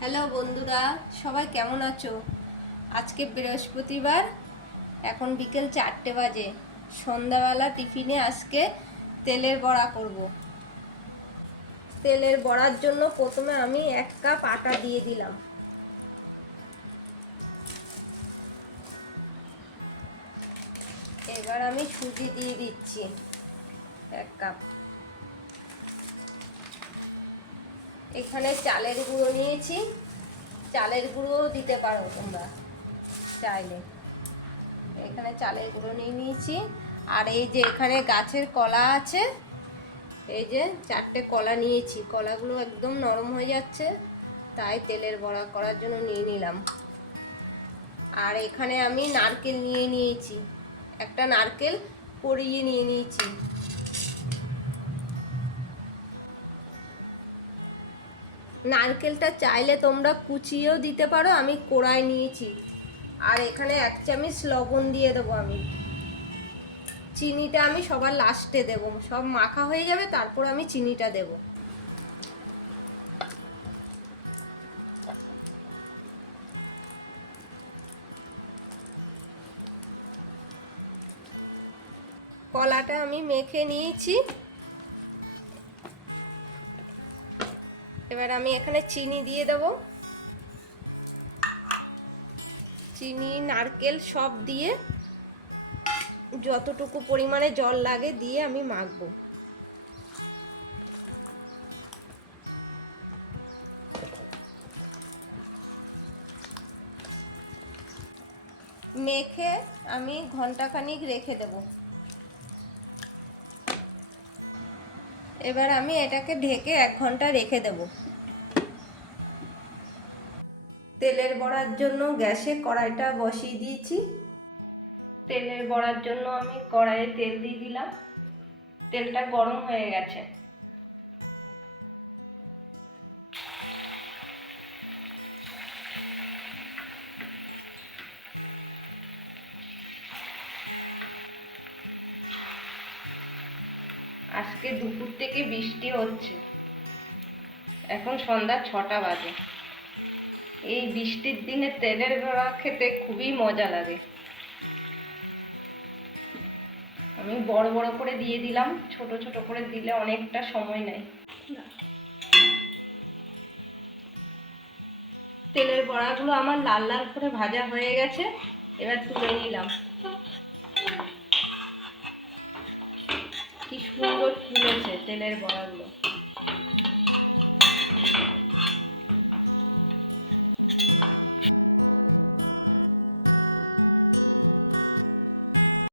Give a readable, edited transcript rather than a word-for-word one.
Hello বন্ধুরা, সবাই কেমন আছো? আজকে বৃহস্পতিবার, এখন বিকেল 4টে বাজে। সন্ধ্যাবেলা টিফিনে আজকে তেলের বড়া করব। তেলের বড়ার জন্য প্রথমে আমি 1 কাপ আটা দিয়ে দিলাম। এবার আমি সুজি দিয়ে দিচ্ছি 1 কাপ। এখানে চালের গুঁড়ো নিয়েছি, চালের গুঁড়ো দিতে পারো তোমরা চাইলে। এখানে চালের গুঁড়ো নিয়ে নিয়েছি। আর এই যে এখানে গাছের কলা আছে, এই যে 4টে কলা নিয়েছি। কলাগুলো একদম নরম হয়ে যাচ্ছে, তাই তেলের বড়া করার জন্য নিয়ে নিলাম। আর এখানে আমি নারকেল নিয়ে নিয়েছি, একটা নারকেল কুড়িয়ে নিয়ে নিয়েছি। নারকেলটা চাইলে তোমরা কুচিয়েও দিতে পারো, আমি কোড়ায় নিয়েছি। আর এখানে 1 চামচ লবণ দিয়ে দেবো আমি। চিনিটা আমি সবার লাস্টে দেব, সব মাখা হয়ে যাবে তারপর আমি চিনিটা দেব। কলাটা আমি মেখে নিয়েছি। এবার আমি এখানে চিনি দিয়ে দেব। চিনি নারকেল সব দিয়ে যতটুকু পরিমাণে জল লাগে দিয়ে আমি মাখবো। মেখে আমি ঘন্টাখানিক রেখে দেব। এবার আমি এটাকে ঢেকে 1 ঘন্টা রেখে দেব। তেলের বড়ার জন্য গ্যাসে কড়াইটা বসিয়ে দিয়েছি। তেলের বড়ার জন্য আমি কড়াইয়ে তেল দিয়ে দিলাম। তেলটা গরম হয়ে গেছে। আজকে দুপুর থেকে বৃষ্টি হচ্ছে, এখন সন্ধ্যা 6টা বাজে। এই বৃষ্টির দিনে তেলের বড়া খেতে খুবই মজা লাগে। আমি বড় বড় করে দিয়ে দিলাম, ছোট ছোট করে দিলে অনেকটা সময় নেয়। তেলের বড়াগুলো আমার লাল লাল করে ভাজা হয়ে গেছে, এবার তুলে নিলাম। কি সুন্দর ফুলেছে তেলের বড়াগুলো।